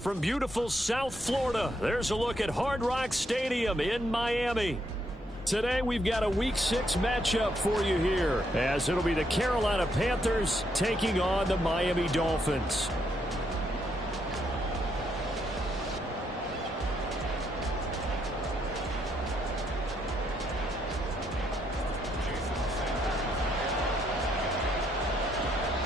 From beautiful South Florida, there's a look at Hard Rock Stadium in Miami. Today we've got a Week 6 matchup for you here, as it'll be the Carolina Panthers taking on the Miami Dolphins.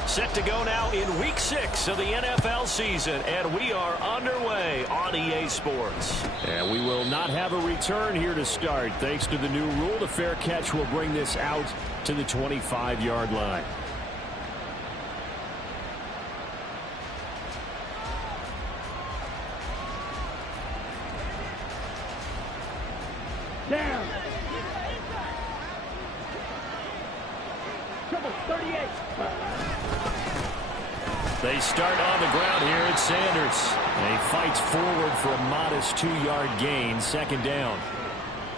Set to go now in Week 6 of the NFL season, and we are underway on EA Sports. And we will not have a return here to start. Thanks to the new rule, the fair catch will bring this out to the 25-yard line. Down. Trouble 38. They start on the ground here at Sanders. And he fights forward for a modest 2-yard gain, second down.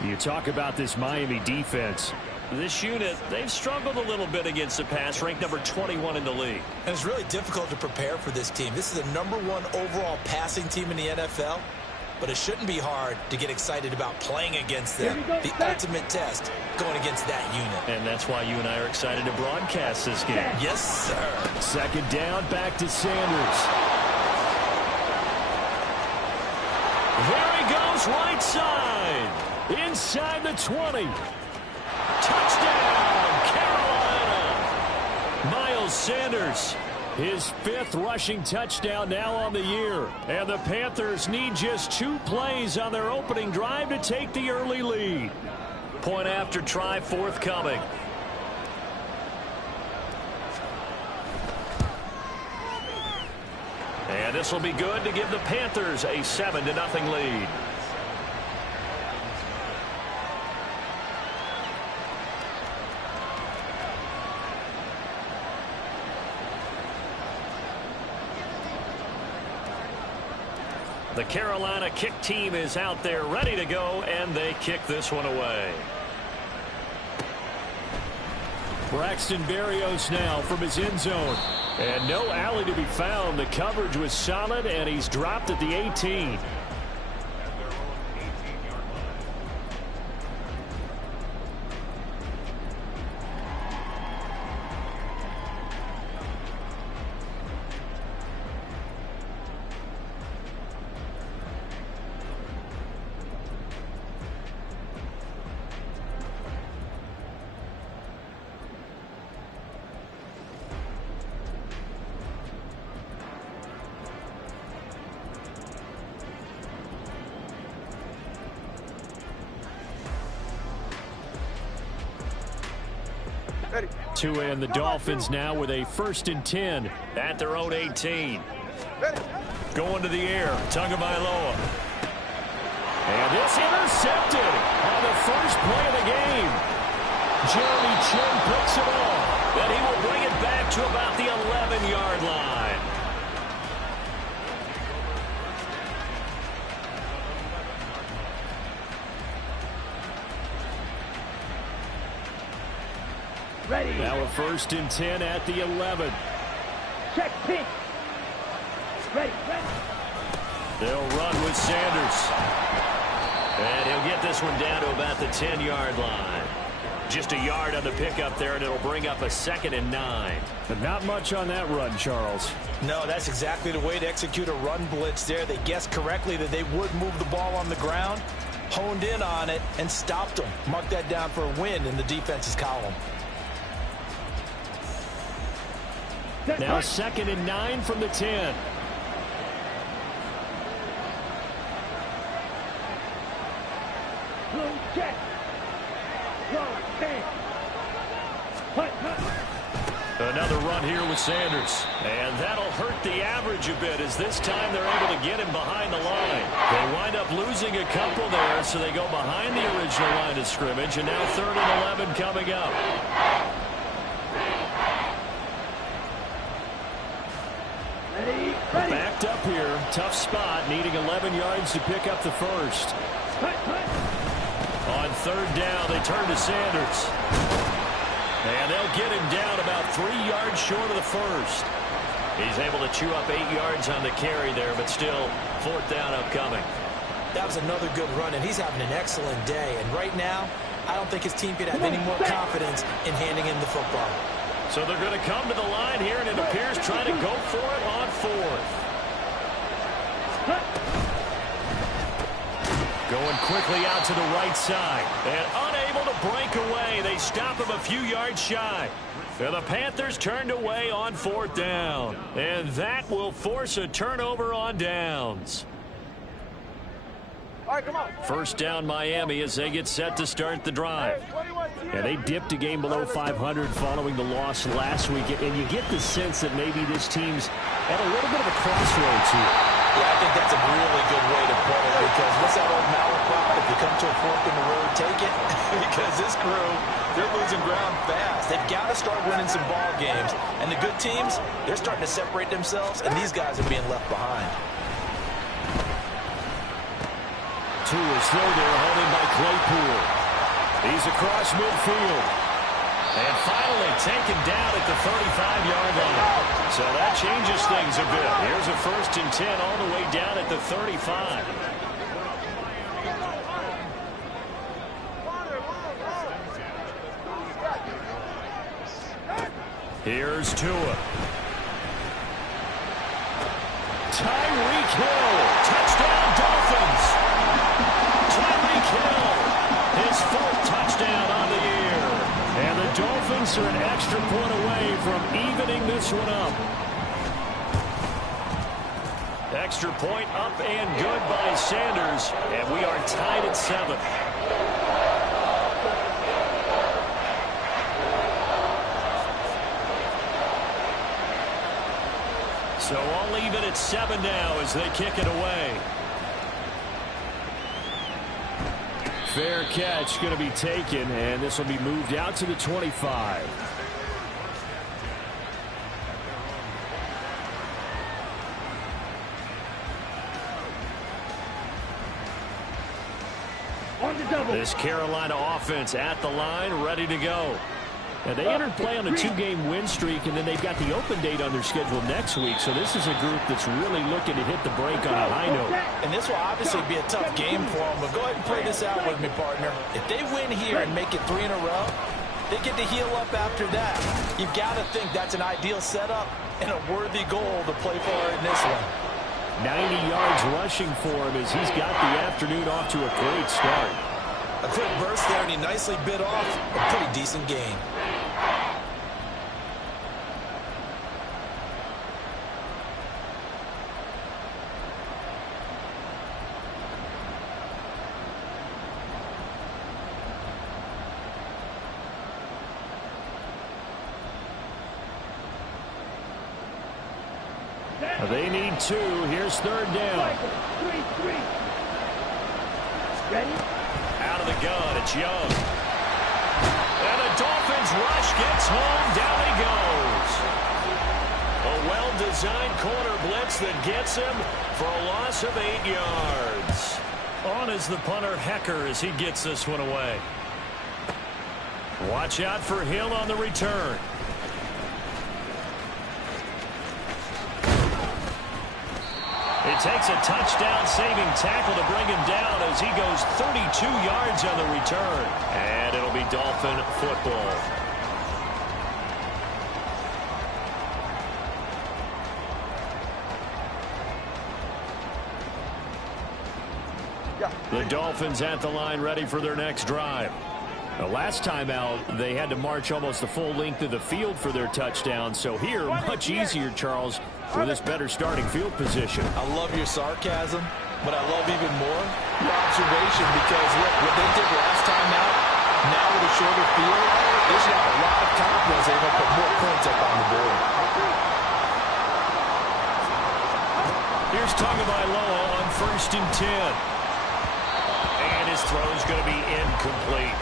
You talk about this Miami defense. This unit, they've struggled a little bit against the pass, ranked number 21 in the league. And it's really difficult to prepare for this team. This is the #1 overall passing team in the NFL. But it shouldn't be hard to get excited about playing against them. The ultimate test going against that unit. And that's why you and I are excited to broadcast this game. Yes, sir. Second down, back to Sanders. There he goes, right side. Inside the 20. Touchdown, Carolina. Miles Sanders. His 5th rushing touchdown now on the year. And the Panthers need just 2 plays on their opening drive to take the early lead. Point after try forthcoming. And this will be good to give the Panthers a 7-0 lead. The Carolina kick team is out there ready to go, and they kick this one away. Braxton Berrios now from his end zone. And no alley to be found. The coverage was solid, and he's dropped at the 18. And the Dolphins now with a 1st and 10 at their own 18. Going to the air, Tagovailoa. And it's intercepted on the first play of the game. Jeremy Chin picks it off, and he will bring it back to about the 11-yard line. Ready. Now a 1st and 10 at the 11. Check pink. Ready. They'll run with Sanders. And he'll get this one down to about the 10-yard line. Just a yard on the pickup there, and it'll bring up a 2nd and 9. But not much on that run, Charles. No, that's exactly the way to execute a run blitz there. They guessed correctly that they would move the ball on the ground, honed in on it, and stopped them. Mark that down for a win in the defense's column. Now 2nd and 9 from the 10. Check. Another run here with Sanders. And that'll hurt the average a bit, as this time they're able to get him behind the line. They wind up losing a couple there, so they go behind the original line of scrimmage. And now 3rd and 11 coming up. Backed up here. Tough spot. Needing 11 yards to pick up the first. On 3rd down, they turn to Sanders. And they'll get him down about 3 yards short of the first. He's able to chew up 8 yards on the carry there, but still 4th down upcoming. That was another good run, and he's having an excellent day. And right now, I don't think his team could have any more confidence in handing him the football. So they're going to come to the line here, and it appears trying to go for it on 4th. Going quickly out to the right side. And unable to break away. They stop him a few yards shy. And the Panthers turned away on 4th down. And that will force a turnover on downs. All right, come on. 1st down Miami as they get set to start the drive. And they dipped a game below 500 following the loss last week. And you get the sense that maybe this team's at a little bit of a crossroads here. Yeah, I think that's a really good way to put it, because what's that old malaprop? If you come to a fork in the road, take it. Because this crew, they're losing ground fast. They've got to start winning some ball games. And the good teams, they're starting to separate themselves, and these guys are being left behind. Two is thrown there, holding by Claypool. He's across midfield. And finally taken down at the 35-yard line. So that changes things a bit. Here's a 1st and 10 all the way down at the 35. Here's Tua. Tyreek Hill. Touchdown Dolphins. Tyreek Hill. His 4th touchdown on the year. And the Dolphins are an extra point away from evening this one up. Extra point up and good by Sanders. And we are tied at 7. So all even at 7 now as they kick it away. Fair catch going to be taken, and this will be moved out to the 25. This Carolina offense at the line, ready to go. And they entered play on a 2-game win streak, and then they've got the open date on their schedule next week. So this is a group that's really looking to hit the break on a high note. And this will obviously be a tough game for them, but go ahead and play this out with me, partner. If they win here and make it 3 in a row, they get to heal up after that. You've got to think that's an ideal setup and a worthy goal to play for in this one. 90 yards rushing for him as he's got the afternoon off to a great start. A quick burst there, and he nicely bit off a pretty decent gain. They need 2. Here's 3rd down. Ready? Out of the gun, it's Young. And the Dolphins rush gets home. Down he goes. A well-designed corner blitz that gets him for a loss of 8 yards. On is the punter Hecker as he gets this one away. Watch out for Hill on the return. It takes a touchdown-saving tackle to bring him down as he goes 32 yards on the return. And it'll be Dolphin football. The Dolphins at the line ready for their next drive. The last time out, they had to march almost the full length of the field for their touchdown. So here, much easier, Charles, with this better starting field position. I love your sarcasm, but I love even more your observation, because, look, what they did last time out, now with a shorter field, they should have a lot of confidence they're going to put more points up on the board. Here's Tagovailoa on 1st and 10. And his throw is going to be incomplete.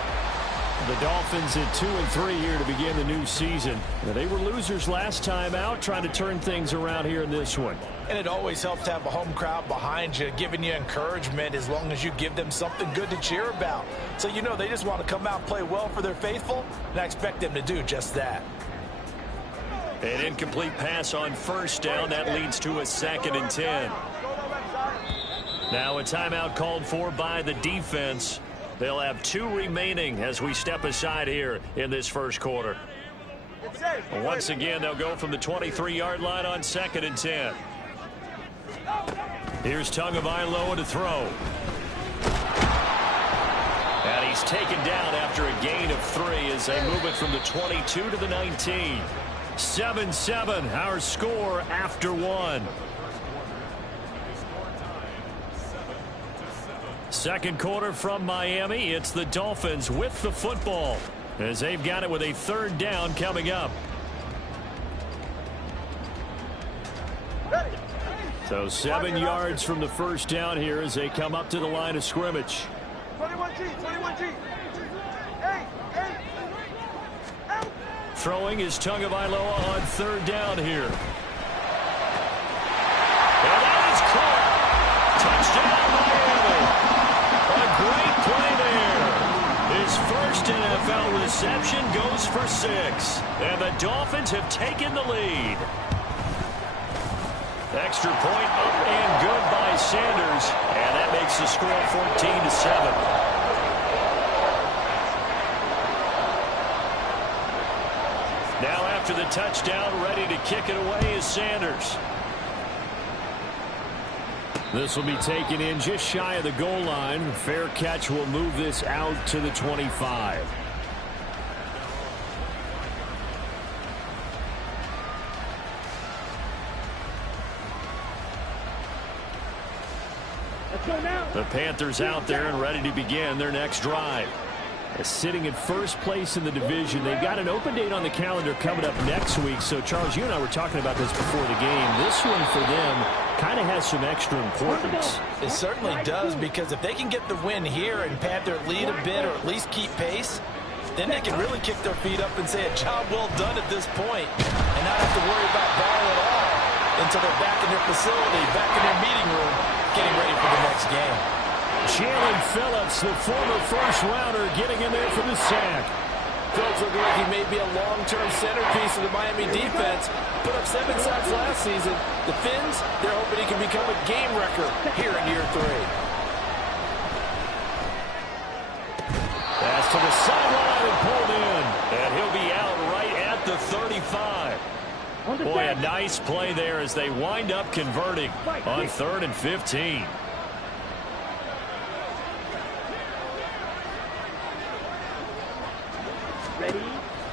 The Dolphins at 2-3 here to begin the new season. They were losers last time out, trying to turn things around here in this one. And it always helps to have a home crowd behind you, giving you encouragement as long as you give them something good to cheer about. So you know they just want to come out and play well for their faithful, and I expect them to do just that. An incomplete pass on first down. That leads to a 2nd and 10. Now a timeout called for by the defense. They'll have 2 remaining as we step aside here in this first quarter. Once again, they'll go from the 23-yard line on 2nd and 10. Here's Tagovailoa to throw. And he's taken down after a gain of 3 as they move it from the 22 to the 19. 7-7, our score after 1. Second quarter from Miami. It's the Dolphins with the football as they've got it with a 3rd down coming up. So 7 yards from the first down here as they come up to the line of scrimmage. 21G. Throwing is Tagovailoa on 3rd down here. And that is caught. Touchdown, Miami. A great play there. His first NFL reception goes for 6. And the Dolphins have taken the lead. Extra point up and good by Sanders. And that makes the score 14-7. Now after the touchdown, ready to kick it away is Sanders. This will be taken in just shy of the goal line. Fair catch will move this out to the 25. Let's go now. The Panthers out there and ready to begin their next drive. Sitting in first place in the division. They've got an open date on the calendar coming up next week. So, Charles, you and I were talking about this before the game. This one for them kind of has some extra importance. It certainly does, because if they can get the win here and Panther lead a bit or at least keep pace, then they can really kick their feet up and say a job well done at this point and not have to worry about ball at all until they're back in their facility, back in their meeting room, getting ready for the next game. Jalen Phillips, the former first-rounder, getting in there for the sack. Phillips looking like he may be a long-term centerpiece of the Miami defense. Put up 7 sacks last season. The Finns, they're hoping he can become a game wrecker here in year 3. Pass to the sideline and pulled in. And he'll be out right at the 35. Boy, a nice play there as they wind up converting on 3rd and 15.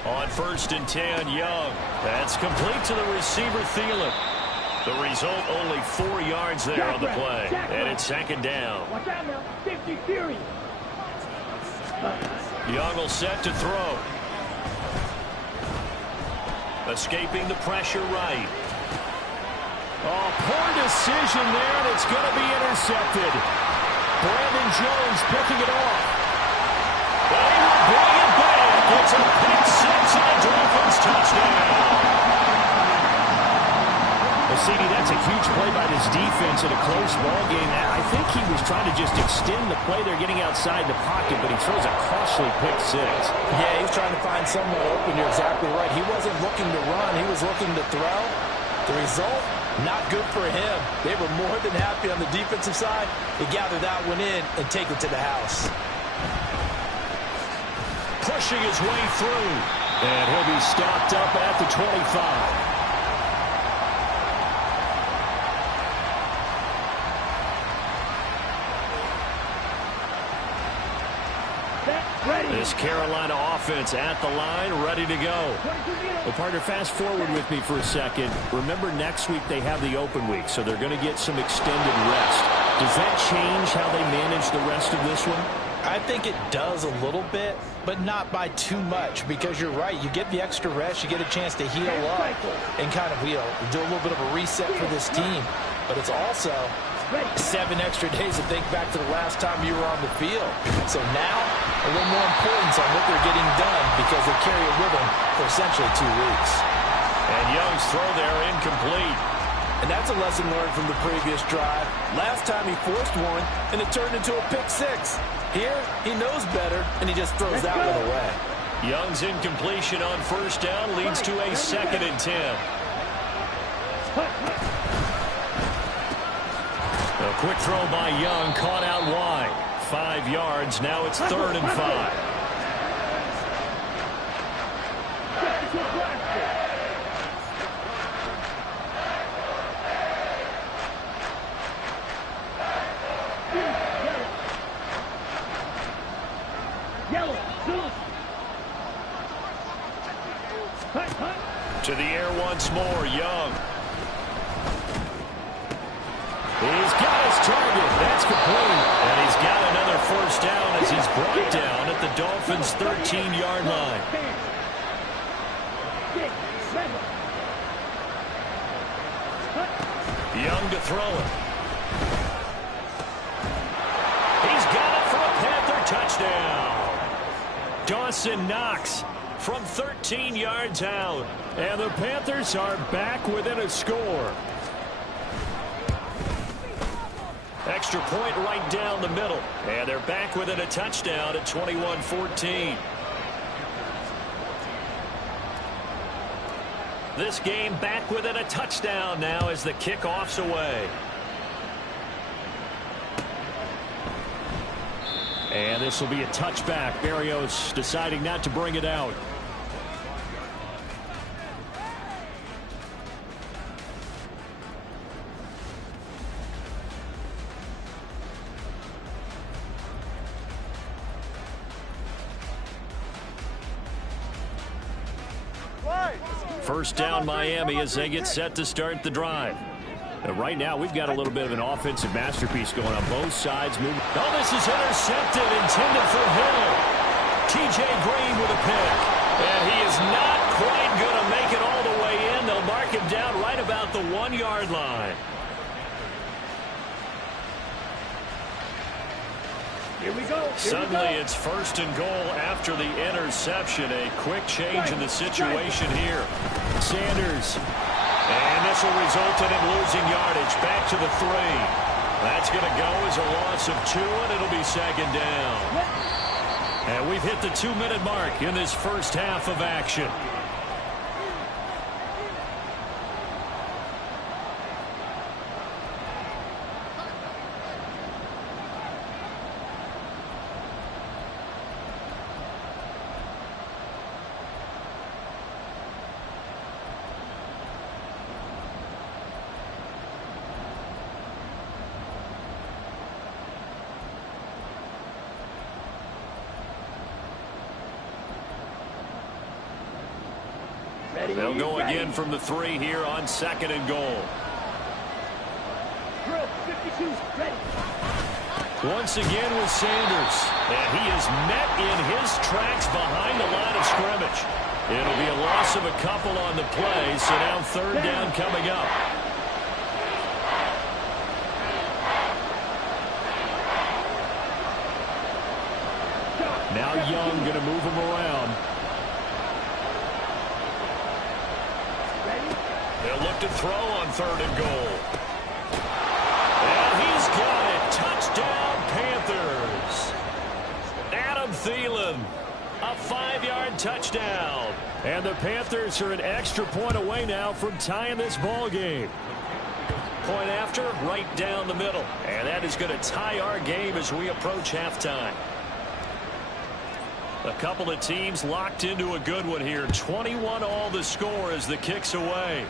On 1st and 10, Young. That's complete to the receiver, Thielen. The result, only 4 yards there on the play. And it's 2nd down. Watch out now. 50 Fury. Young will set to throw. Escaping the pressure right. Oh, poor decision there, and it's going to be intercepted. Brandon Jones picking it off. They will bring it back. It's a pick 6 and a Dolphins touchdown. Well, CD, that's a huge play by this defense in a close ball game. I think he was trying to just extend the play. They're getting outside the pocket, but he throws a costly pick 6. Yeah, he was trying to find someone open. You're exactly right. He wasn't looking to run. He was looking to throw. The result, not good for him. They were more than happy on the defensive side to gather that one in and take it to the house. Pushing his way through. And he'll be stopped up at the 25. This Carolina offense at the line, ready to go. Well, partner, fast forward with me for a second. Remember, next week they have the open week, so they're going to get some extended rest. Does that change how they manage the rest of this one? I think it does a little bit, but not by too much, because you're right. You get the extra rest, you get a chance to heal up and kind of, do a little bit of a reset for this team. But it's also 7 extra days to think back to the last time you were on the field. So now, a little more importance on what they're getting done because they carry it with them for essentially 2 weeks. And Young's throw there incomplete. And that's a lesson learned from the previous drive. Last time he forced one, and it turned into a pick 6. Here, he knows better, and he just throws that one away. Young's incompletion on first down leads to a 2nd and 10. A quick throw by Young, caught out wide. 5 yards. Now it's 3rd and 5. To the air once more, Young. He's got his target. That's complete. And he's got another first down as he's brought down at the Dolphins' 13-yard line. Young to throw it. He's got it for a Panther touchdown. Dawson Knox from 13 yards out. And the Panthers are back within a score. Extra point right down the middle. And they're back within a touchdown at 21-14. This game back within a touchdown now as the kickoff's away. And this will be a touchback. Berrios deciding not to bring it out. First down Miami as they get set to start the drive. Right now we've got a little bit of an offensive masterpiece going on both sides. Oh, this is intercepted, intended for Hill. T.J. Green with a pick. And he is not quite going to make it all the way in. They'll mark him down right about the 1-yard line. Here we go. Suddenly it's 1st and goal after the interception. A quick change in the situation here. Sanders. And this will result in him losing yardage. Back to the 3. That's going to go as a loss of 2, and it'll be 2nd down. And we've hit the 2-minute mark in this first half of action. They'll go again from the 3 here on 2nd and goal. Once again with Sanders. And he is met in his tracks behind the line of scrimmage. It'll be a loss of a couple on the play, so now 3rd down coming up. Now Young going to move him around. They'll look to throw on 3rd and goal. And he's got it. Touchdown, Panthers. Adam Thielen, a 5-yard touchdown. And the Panthers are an extra point away now from tying this ball game. Point after, right down the middle. And that is going to tie our game as we approach halftime. A couple of teams locked into a good one here. 21 all the score as the kick's away.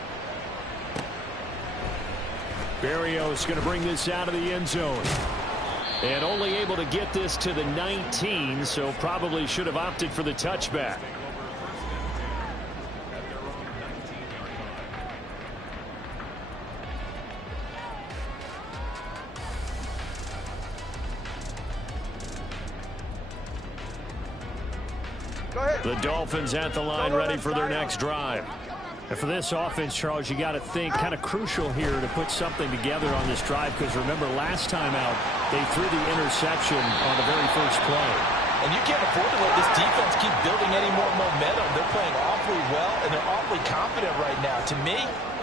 Berrios going to bring this out of the end zone. And only able to get this to the 19, so probably should have opted for the touchback. The Dolphins at the line ready for their next drive. And for this offense, Charles, you got to think kind of crucial here to put something together on this drive, because remember last time out they threw the interception on the very first play. And you can't afford to let this defense keep building any more momentum. They're playing awfully well, and they're awfully confident right now. To me,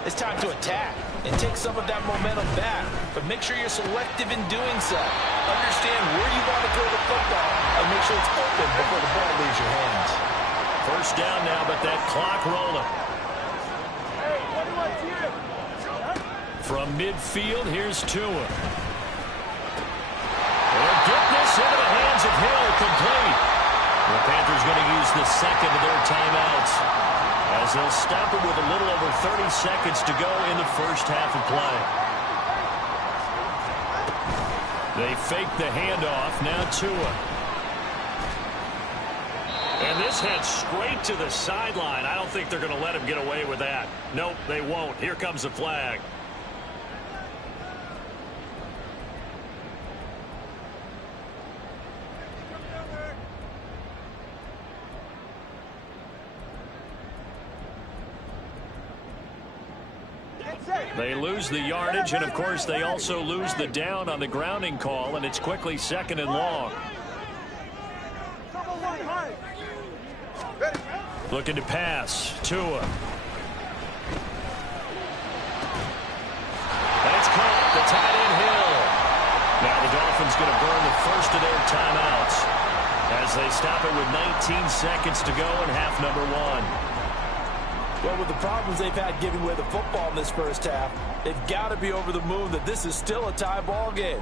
it's time to attack and take some of that momentum back. But make sure you're selective in doing so. Understand where you want to throw the football and make sure it's open before the ball leaves your hands. First down now, but that clock rolling. From midfield, here's Tua. They'll get this into the hands of Hill, complete. The Panthers going to use the second of their timeouts as they'll stop it with a little over 30 seconds to go in the first half of play. They fake the handoff. Now Tua. And this heads straight to the sideline. I don't think they're going to let him get away with that. Nope, they won't. Here comes the flag. They lose the yardage, and of course they also lose the down on the grounding call, and it's quickly second and long. Looking to pass. Tua. That's caught. The tight end Hill. Now the Dolphins going to burn the first of their timeouts as they stop it with 19 seconds to go in half number one. Well, with the problems they've had giving away the football in this first half, they've got to be over the moon that this is still a tie ball game.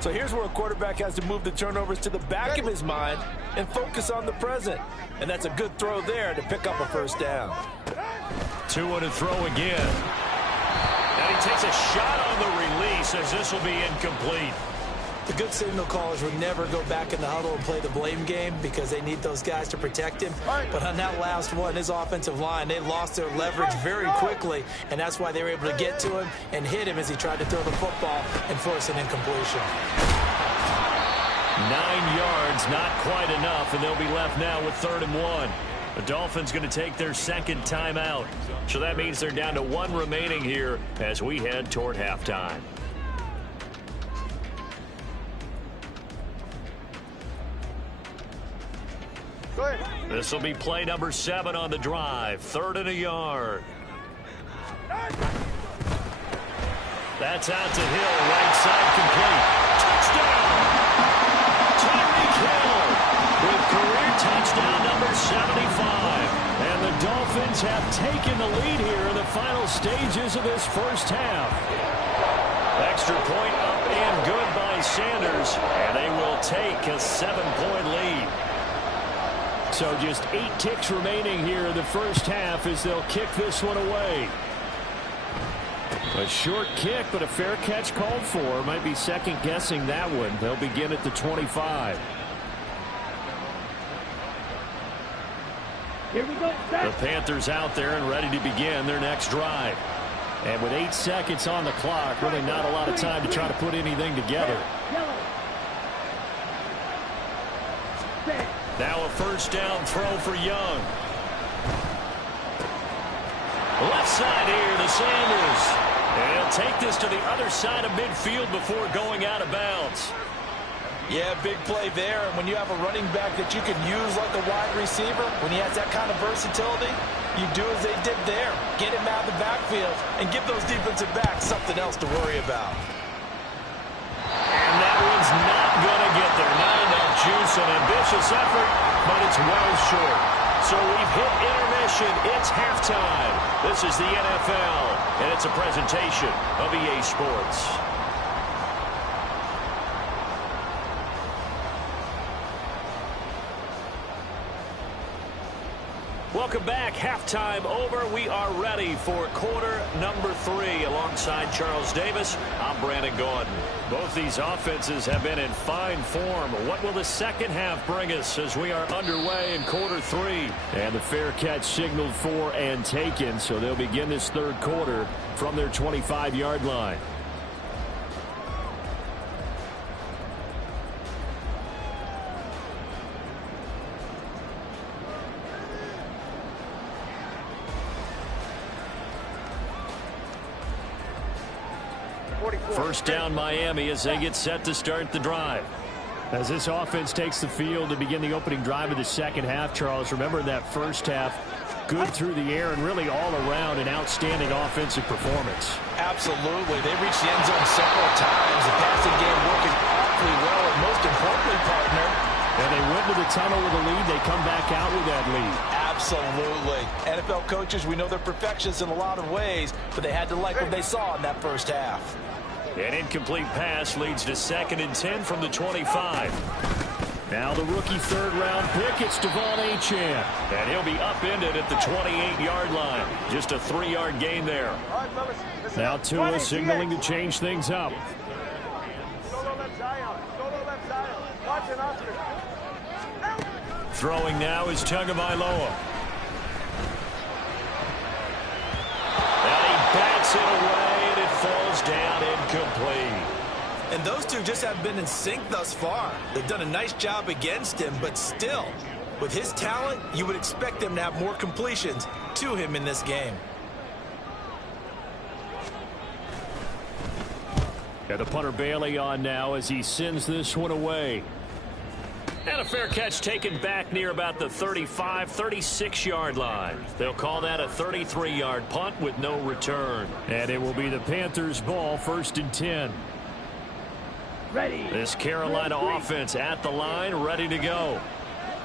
So here's where a quarterback has to move the turnovers to the back of his mind and focus on the present. And that's a good throw there to pick up a first down. Tua to throw again. And he takes a shot on the release as this will be incomplete. The good signal callers would never go back in the huddle and play the blame game because they need those guys to protect him. But on that last one, his offensive line, they lost their leverage very quickly, and that's why they were able to get to him and hit him as he tried to throw the football and force an incompletion. 9 yards, not quite enough, and they'll be left now with 3rd and 1. The Dolphins going to take their second timeout. So that means they're down to 1 remaining here as we head toward halftime. This will be play number 7 on the drive. 3rd and a yard. That's out to Hill. Right side complete. Touchdown! Tyreek Hill with career touchdown number 75. And the Dolphins have taken the lead here in the final stages of this first half. Extra point up and good by Sanders. And they will take a 7-point lead. So just 8 ticks remaining here in the first half as they'll kick this one away. A short kick, but a fair catch called for. Might be second-guessing that one. They'll begin at the 25. Here we go. The Panthers out there and ready to begin their next drive. And with 8 seconds on the clock, really not a lot of time to try to put anything together. Now a first down throw for Young. Left side here to Sanders. And he'll take this to the other side of midfield before going out of bounds. Yeah, big play there. And when you have a running back that you can use like a wide receiver, when he has that kind of versatility, you do as they did there. Get him out of the backfield and give those defensive backs something else to worry about. And that one's not going to get there. Not enough juice, an ambitious effort, but it's well short. So we've hit intermission. It's halftime. This is the NFL, and it's a presentation of EA Sports. Welcome back. Halftime over. We are ready for quarter number 3. Alongside Charles Davis, I'm Brandon Gordon. Both these offenses have been in fine form. What will the second half bring us as we are underway in quarter 3? And the fair catch signaled for and taken, so they'll begin this third quarter from their 25-yard line. First down Miami as they get set to start the drive. As this offense takes the field to begin the opening drive of the second half, Charles, remember that first half, good through the air and really all around an outstanding offensive performance. Absolutely. They reached the end zone several times. The passing game working awfully well, and most importantly, partner, and they went to the tunnel with a lead. They come back out with that lead. Absolutely. NFL coaches, we know they're perfectionists in a lot of ways, but they had to like what they saw in that first half. An incomplete pass leads to 2nd and 10 from the 25. Now the rookie third-round pick, it's Devon Achane. And he'll be upended at the 28-yard line. Just a 3-yard gain there. Now Tua signaling to change things up. Throwing now is Tagovailoa. And he bats it away, and it falls down incomplete. And those two just have been in sync thus far. They've done a nice job against him, but still, with his talent, you would expect them to have more completions to him in this game. And the punter Bailey on now as he sends this one away. And a fair catch taken back near about the 35, 36-yard line. They'll call that a 33-yard punt with no return. And it will be the Panthers' ball, 1st and 10. Ready. This Carolina offense at the line, ready to go.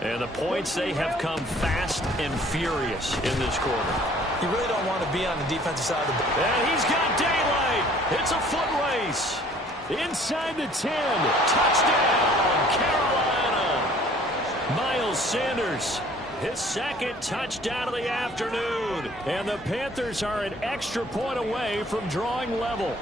And the points, they have come fast and furious in this quarter. You really don't want to be on the defensive side of the ball. And he's got daylight. It's a foot race. Inside the 10. Touchdown, Carolina. Miles Sanders, his 2nd touchdown of the afternoon. And the Panthers are an extra point away from drawing level.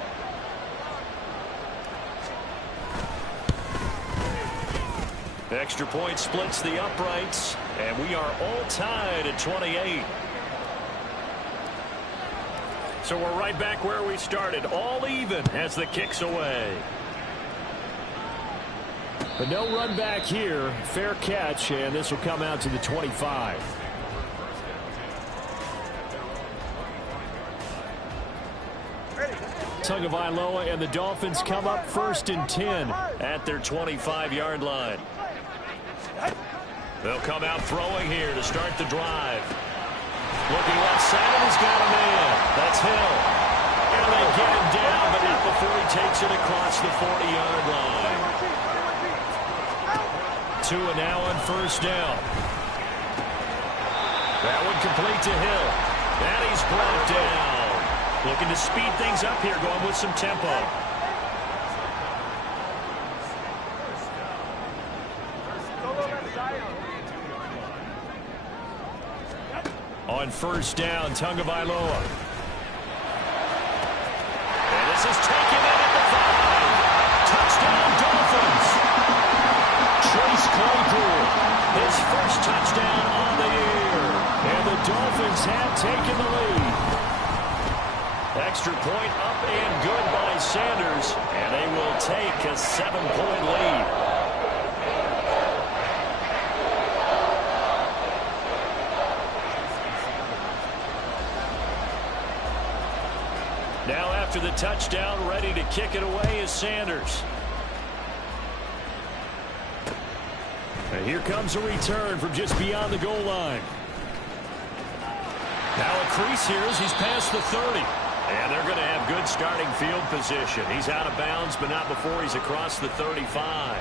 Extra point splits the uprights, and we are all tied at 28. So we're right back where we started, all even as the kick's away. But no run back here. Fair catch, and this will come out to the 25. Tagovailoa and the Dolphins come up 1st and 10 at their 25-yard line. They'll come out throwing here to start the drive. Looking left side, and he's got a man. That's Hill. And they get him down, but not before he takes it across the 40-yard line. Tua now on 1st down. That one complete to Hill. And he's brought down. Looking to speed things up here, going with some tempo. On 1st down, Tagovailoa. And this is taken in at the 5. Touchdown, Dolphins. Chase Claypool, his first touchdown on the year. And the Dolphins have taken the lead. Extra point up and good by Sanders. And they will take a 7-point lead. Now after the touchdown, ready to kick it away is Sanders. And here comes a return from just beyond the goal line. Now a crease here as he's past the 30. And they're going to have good starting field position. He's out of bounds, but not before he's across the 35.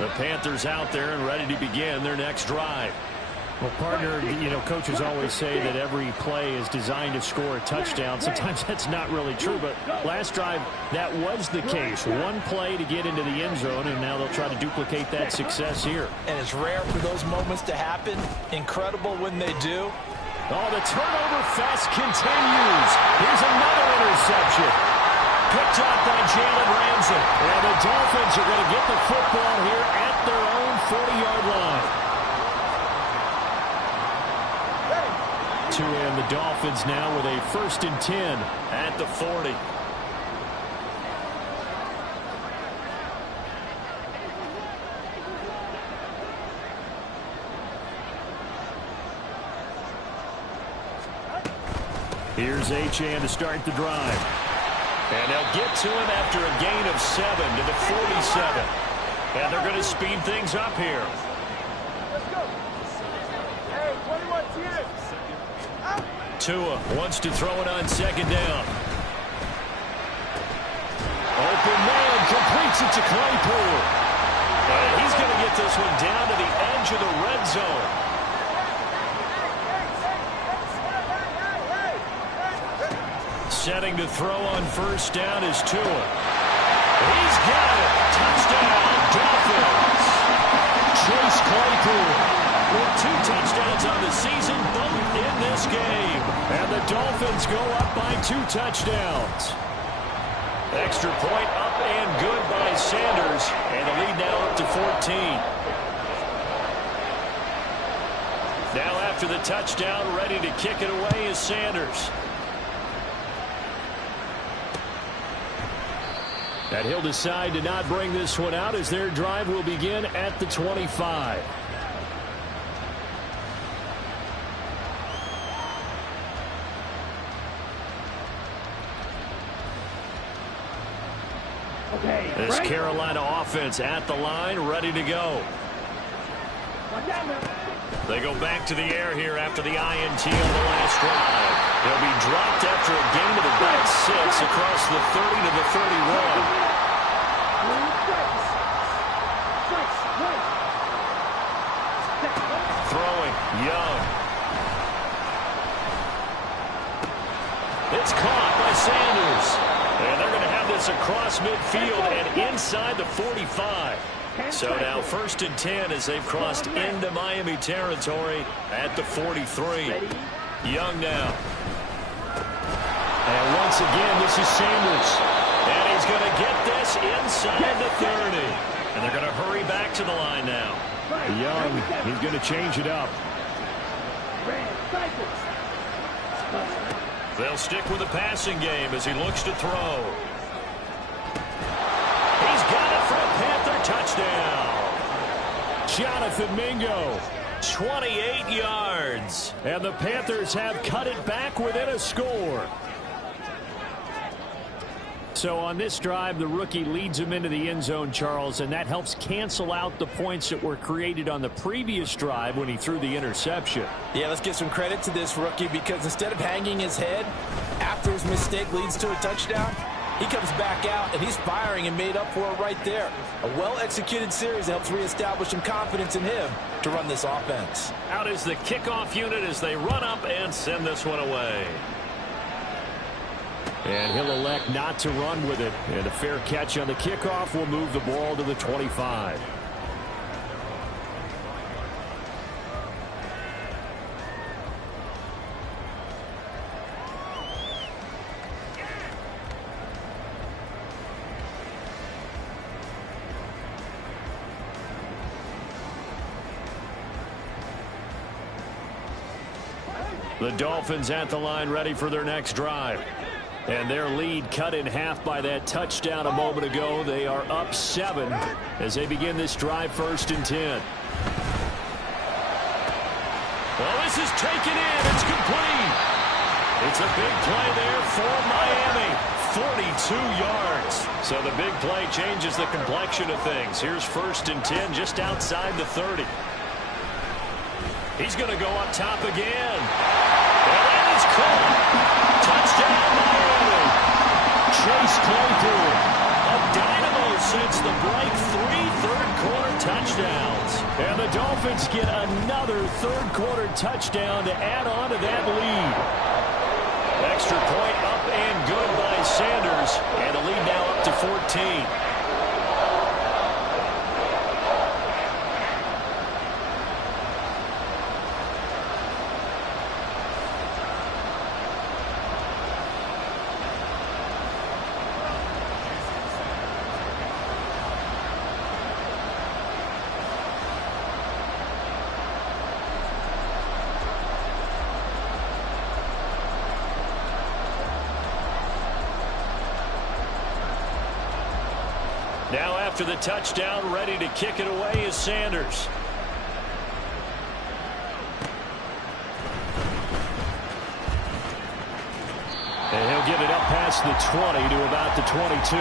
The Panthers out there and ready to begin their next drive. Well, partner, you know, coaches always say that every play is designed to score a touchdown. Sometimes that's not really true, but last drive, that was the case. One play to get into the end zone, and now they'll try to duplicate that success here. And it's rare for those moments to happen. Incredible when they do. Oh, the turnover fest continues. Here's another interception. Picked up by Jalen Ramsey. And the Dolphins are going to get the football here at their own 40-yard line. Tua and the Dolphins now with a 1st and 10 at the 40. Here's Achane to start the drive. And they'll get to him after a gain of 7 to the 47. And they're going to speed things up here. Let's go. Hey, 21 teams. Tua wants to throw it on 2nd down. Open man completes it to Claypool. And he's going to get this one down to the edge of the red zone. Setting to throw on first down is Tua. He's got it. Touchdown, Dolphins. Chase Claypool with 2 touchdowns on the season, both in this game. And the Dolphins go up by 2 touchdowns. Extra point up and good by Sanders. And the lead now up to 14. Now after the touchdown, ready to kick it away is Sanders. And he'll decide to not bring this one out as their drive will begin at the 25. Okay, this Carolina offense at the line, ready to go. They go back to the air here after the INT on the last drive. They'll be dropped after a gain of about 6 across the 30 to the 31. Throwing, Young. It's caught by Sanders. And they're going to have this across midfield and inside the 45. So now 1st and 10 as they've crossed into Miami territory at the 43. Young now. And once again, this is Sanders. And he's going to get this inside the 30. And they're going to hurry back to the line now. Young, he's going to change it up. They'll stick with the passing game as he looks to throw. He's got it for a Panther touchdown. Jonathan Mingo. 28 yards. And the Panthers have cut it back within a score. So on this drive, the rookie leads him into the end zone, Charles, and that helps cancel out the points that were created on the previous drive when he threw the interception. Yeah, let's give some credit to this rookie because instead of hanging his head after his mistake leads to a touchdown, he comes back out and he's firing and made up for it right there. A well-executed series helps reestablish some confidence in him to run this offense. Out is the kickoff unit as they run up and send this one away. And he'll elect not to run with it. And a fair catch on the kickoff will move the ball to the 25. The Dolphins at the line ready for their next drive. And their lead cut in half by that touchdown a moment ago. They are up 7 as they begin this drive 1st and 10. Well, this is taken in. It's complete. It's a big play there for Miami. 42 yards. So the big play changes the complexion of things. Here's 1st and 10 just outside the 30. He's going to go up top again. And that is caught. Touchdown, Miami. Chase Claypool, a dynamo since the break. 3 third-quarter touchdowns. And the Dolphins get another third-quarter touchdown to add on to that lead. Extra point up and good by Sanders. And the lead now up to 14. Now after the touchdown, ready to kick it away is Sanders. And he'll get it up past the 20 to about the 22.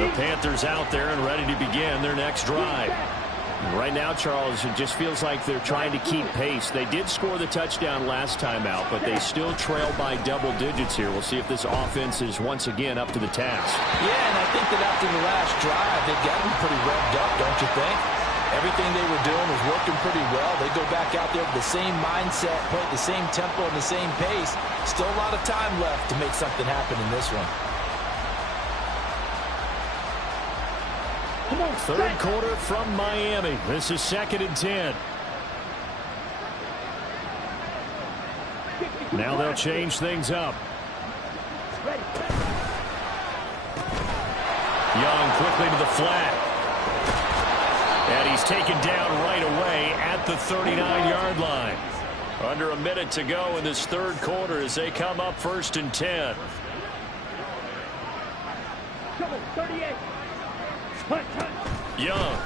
The Panthers out there and ready to begin their next drive. Right now, Charles, it just feels like they're trying to keep pace. They did score the touchdown last time out, but they still trail by double digits here. We'll see if this offense is once again up to the task. Yeah, and I think that after the last drive, they've gotten pretty revved up, don't you think? Everything they were doing was working pretty well. They go back out there with the same mindset, play at the same tempo and the same pace. Still a lot of time left to make something happen in this one. Third quarter from Miami. This is 2nd and 10. Now they'll change things up. Young quickly to the flat. And he's taken down right away at the 39-yard line. Under a minute to go in this third quarter as they come up 1st and 10. Come on, 38. Young.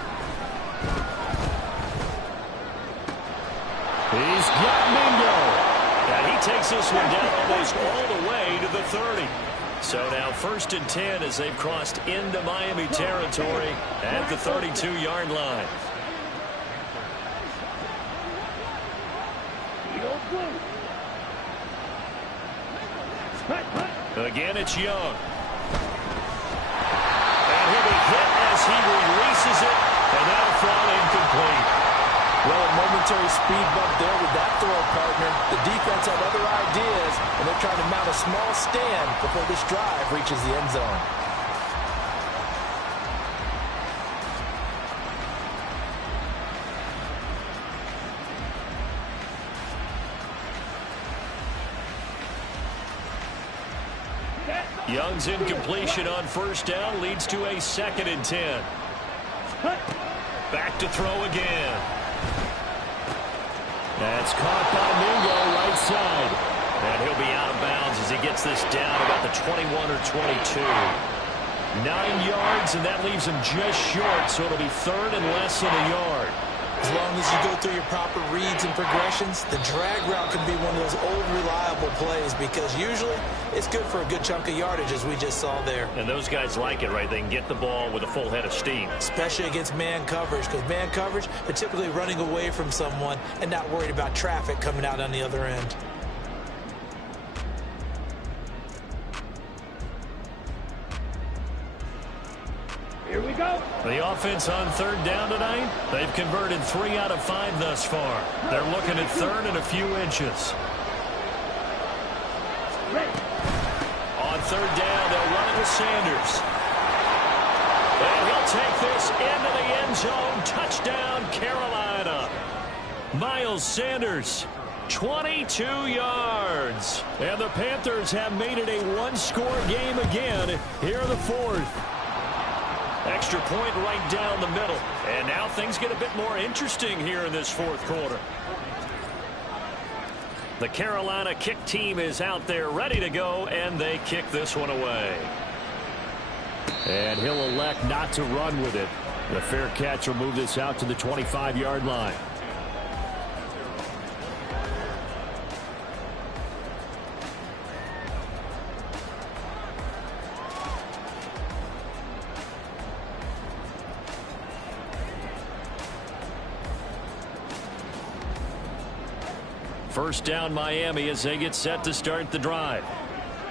He's got Mingo. And he takes this one down almost all the way to the 30. So now 1st and 10 as they've crossed into Miami territory at the 32-yard line. Again, it's Young. And he'll be hit as he releases it, and that'll fall incomplete. Well, a momentary speed bump there with that throw, partner. The defense had other ideas, and they're trying to mount a small stand before this drive reaches the end zone. Young's incompletion on 1st down leads to a 2nd and 10. Back to throw again. That's caught by Mingo right side. And he'll be out of bounds as he gets this down about the 21 or 22. 9 yards, and that leaves him just short, so it'll be 3rd and less than a yard. As long as you go through your proper reads and progressions, the drag route can be one of those old reliable plays because usually it's good for a good chunk of yardage as we just saw there. And those guys like it, right? They can get the ball with a full head of steam. Especially against man coverage because man coverage, they're typically running away from someone and not worried about traffic coming out on the other end. Here we go. The offense on 3rd down tonight, they've converted 3 out of 5 thus far. They're looking at 3rd and a few inches. On 3rd down, they'll run it with Sanders. And he'll take this into the end zone. Touchdown, Carolina. Miles Sanders, 22 yards. And the Panthers have made it a one-score game again here in the 4th. Extra point right down the middle. And now things get a bit more interesting here in this 4th quarter. The Carolina kick team is out there ready to go, and they kick this one away. And he'll elect not to run with it. The fair catch will move this out to the 25-yard line. First down Miami as they get set to start the drive.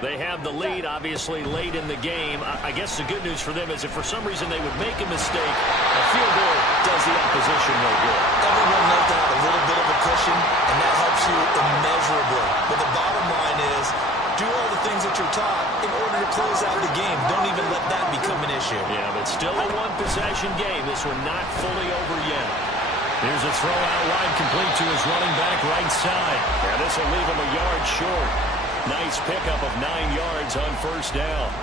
They have the lead, obviously, late in the game. I guess the good news for them is if for some reason they would make a mistake, a field goal does the opposition no good. Everyone knows to have a little bit of a cushion, and that helps you immeasurably. But the bottom line is, do all the things that you're taught in order to close out the game. Don't even let that become an issue. Yeah, but still a one-possession game. This one not fully over yet. Here's a throw out wide, complete to his running back right side. And this will leave him a yard short. Nice pickup of 9 yards on first down.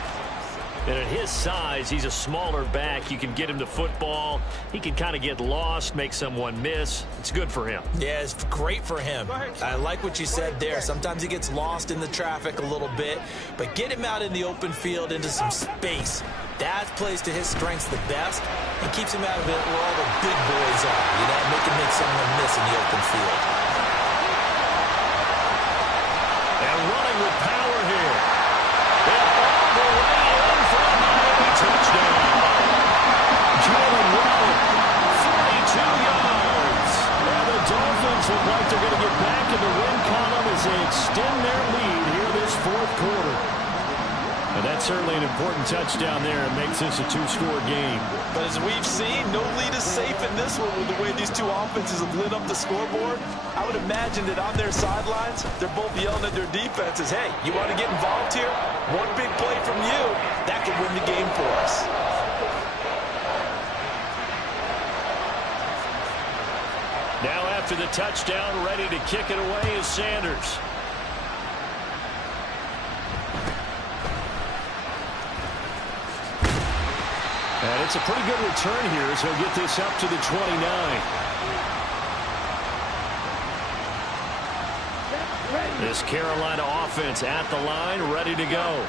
And at his size, he's a smaller back. You can get him the football. He can kind of get lost, make someone miss. It's good for him. Yeah, it's great for him. I like what you said there. Sometimes he gets lost in the traffic a little bit, but get him out in the open field into some space. That plays to his strengths the best and keeps him out of it where all the big boys are. You know, make someone miss in the open field. And running with power here. And all the way in for a Miami touchdown. Jalen Waddle, 42 yards. And the Dolphins look like they're going to get back in the win column as they extend their lead here this 4th quarter. And that's certainly an important touchdown there. It makes this a two-score game. But as we've seen, no lead is safe in this one with the way these two offenses have lit up the scoreboard. I would imagine that on their sidelines, they're both yelling at their defenses, hey, you want to get involved here? One big play from you, that could win the game for us. Now after the touchdown, ready to kick it away is Sanders. And it's a pretty good return here as he'll get this up to the 29. This Carolina offense at the line, ready to go.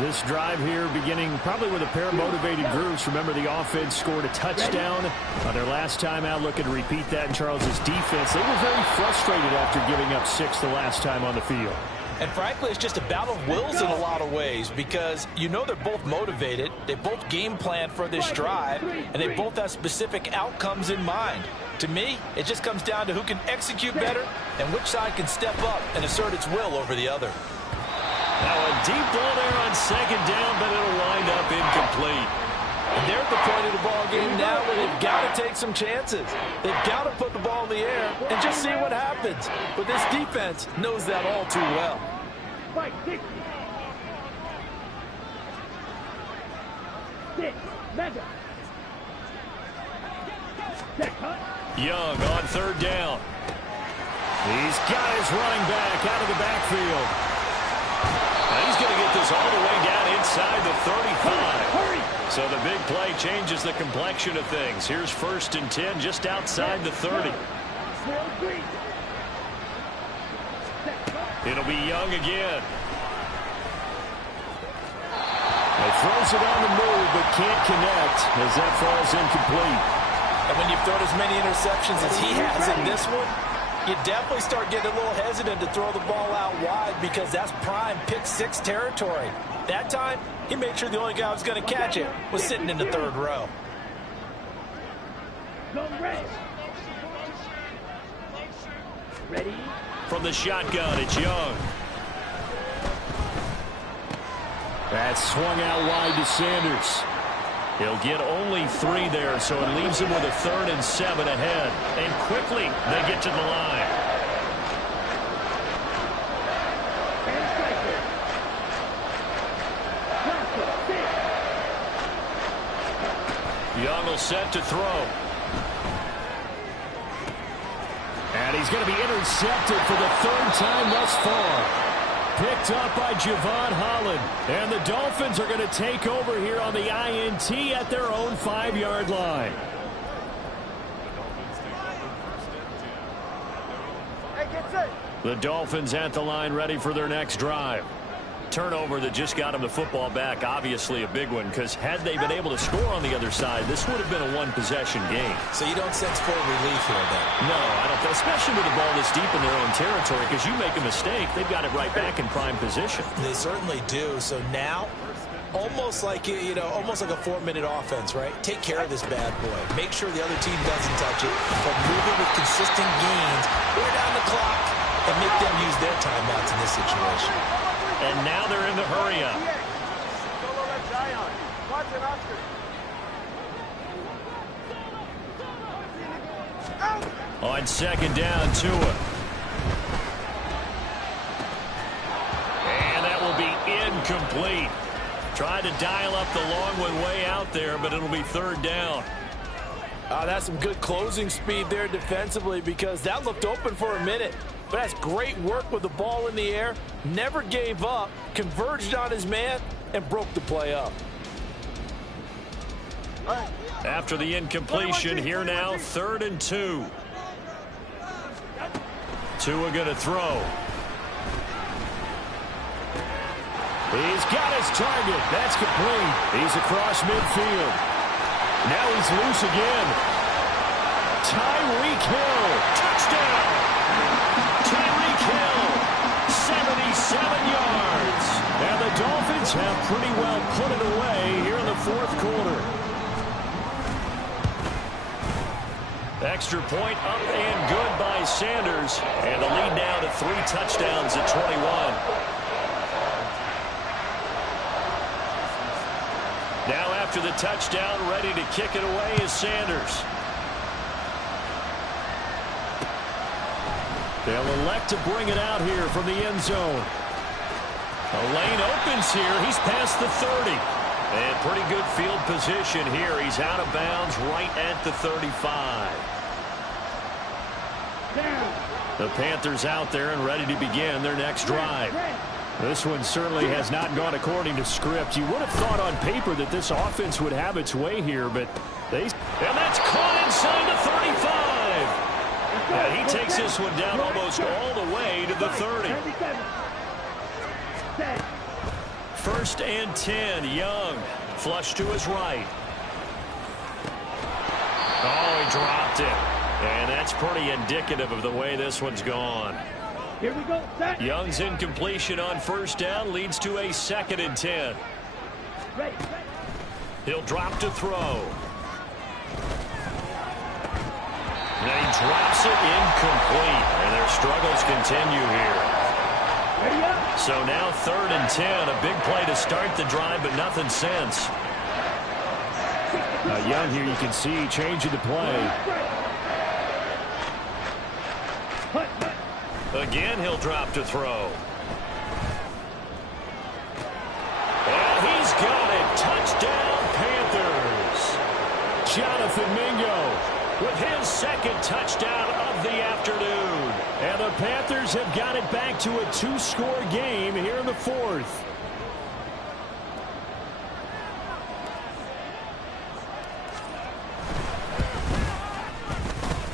This drive here beginning probably with a pair of motivated groups. Remember, the offense scored a touchdown on their last time out, looking to repeat that in Charles' defense. They were very frustrated after giving up 6 the last time on the field. And frankly, it's just a battle of wills in a lot of ways because you know they're both motivated. They both game plan for this drive, and they both have specific outcomes in mind. To me, it just comes down to who can execute better and which side can step up and assert its will over the other. Now a deep ball there on second down, but it'll wind up incomplete. And they're at the point of the ball game now where they've got to take some chances. They've got to put the ball in the air and just see what happens. But this defense knows that all too well. Fight 60. 6. Mega. Young on third down. He's got his running back out of the backfield. Now he's going to get this all the way down inside the 35. So the big play changes the complexion of things. Here's 1st and 10 just outside the 30. It'll be Young again. He throws it on the move but can't connect as that falls incomplete. And when you've thrown as many interceptions as he has in this one, you definitely start getting a little hesitant to throw the ball out wide because that's prime pick 6 territory. That time, he made sure the only guy who was going to catch it was sitting in the 3rd row. Ready? From the shotgun, it's Young. That's swung out wide to Sanders. He'll get only 3 there, so it leaves him with a 3rd and 7 ahead. And quickly, they get to the line. Young will set to throw. And he's going to be intercepted for the 3rd time thus far. Picked up by Javon Holland. And the Dolphins are going to take over here on the INT at their own 5-yard line. The Dolphins at the line ready for their next drive. Turnover that just got them the football back, obviously a big one, because had they been able to score on the other side, this would have been a one-possession game. So you don't sense full relief here, then? No, I don't, especially with the ball this deep in their own territory, because you make a mistake, they've got it right back in prime position. They certainly do. So now, almost like, almost like a 4-minute offense, right? Take care of this bad boy. Make sure the other team doesn't touch it, but move it with consistent gains, wear down the clock, and make them use their timeouts in this situation. And now they're in the hurry-up. On second down, Tua. And that will be incomplete. Tried to dial up the long one way out there, but it'll be 3rd down. That's some good closing speed there defensively because that looked open for a minute. But that's great work with the ball in the air. Never gave up, converged on his man, and broke the play up. After the incompletion, here now, 3rd and 2. Tua going to throw. He's got his target. That's complete. He's across midfield. Now he's loose again. Tyreek Hill. Touchdown. Tyreek Hill. 77 yards. And the Dolphins have pretty well put it away here in the 4th quarter. Extra point up and good by Sanders. And the lead now to 3 touchdowns at 21. after the touchdown, ready to kick it away is Sanders. They'll elect to bring it out here from the end zone. A lane opens here. He's past the 30. And pretty good field position here. He's out of bounds right at the 35. The Panthers out there and ready to begin their next drive. This one certainly has not gone according to script. You would have thought on paper that this offense would have its way here, but and that's caught inside the 35. And he takes this one down almost all the way to the 30. 1st and 10. Young. Flush to his right. Oh, he dropped it. And that's pretty indicative of the way this one's gone. Here we go. Set. Young's incompletion on 1st down leads to a 2nd and 10. Ready. He'll drop to throw. And he drops it incomplete. And their struggles continue here. Ready up. So now 3rd and 10. A big play to start the drive, but nothing since. Young here, you can see changing the play. Again, he'll drop to throw. And he's got it. Touchdown, Panthers. Jonathan Mingo with his 2nd touchdown of the afternoon. And the Panthers have got it back to a 2-score game here in the 4th.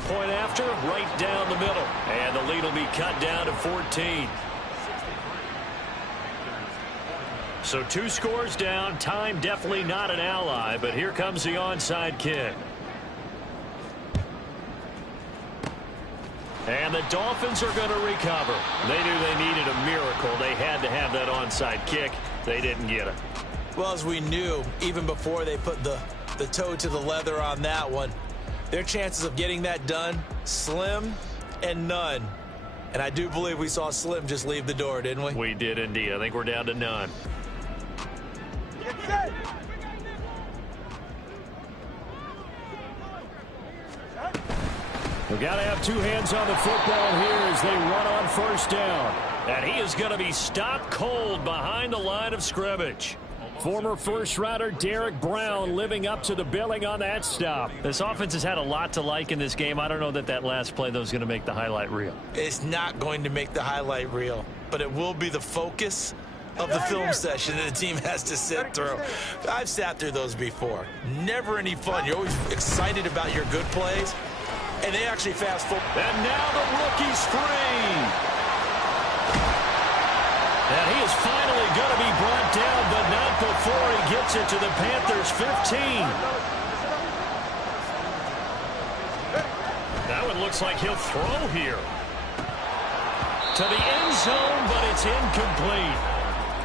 Point after, right down the middle. And the lead will be cut down to 14. So 2 scores down. Time definitely not an ally, but here comes the onside kick. And the Dolphins are going to recover. They knew they needed a miracle. They had to have that onside kick. They didn't get it. Well, as we knew, even before they put the toe to the leather on that one, their chances of getting that done, slim and none. And I do believe we saw Slim just leave the door, didn't we? We did indeed. I think we're down to none. Get set. We've got to have 2 hands on the football here as they run on 1st down. And he is going to be stopped cold behind the line of scrimmage. Former first-rounder Derek Brown living up to the billing on that stop. This offense has had a lot to like in this game. I don't know that last play, though, is going to make the highlight reel. It's not going to make the highlight reel, but it will be the focus of the film session that the team has to sit through. I've sat through those before. Never any fun. You're always excited about your good plays, and they actually fast forward. And now the rookie's free. And he is finally going to be brought down, but not before he gets it to the Panthers' 15. That one looks like he'll throw here. To the end zone, but it's incomplete.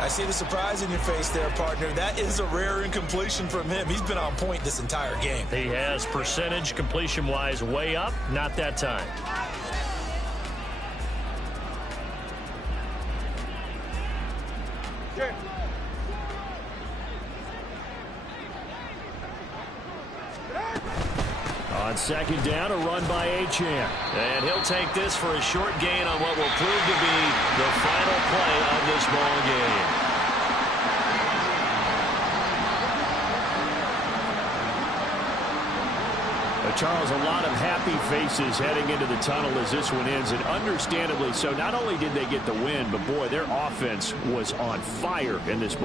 I see the surprise in your face there, partner. That is a rare incompletion from him. He's been on point this entire game. He has percentage completion-wise way up, not that time. On 2nd down, a run by Achane. And he'll take this for a short gain on what will prove to be the final play of this ball game. Charles, a lot of happy faces heading into the tunnel as this one ends, and understandably so. Not only did they get the win, but boy, their offense was on fire in this ball.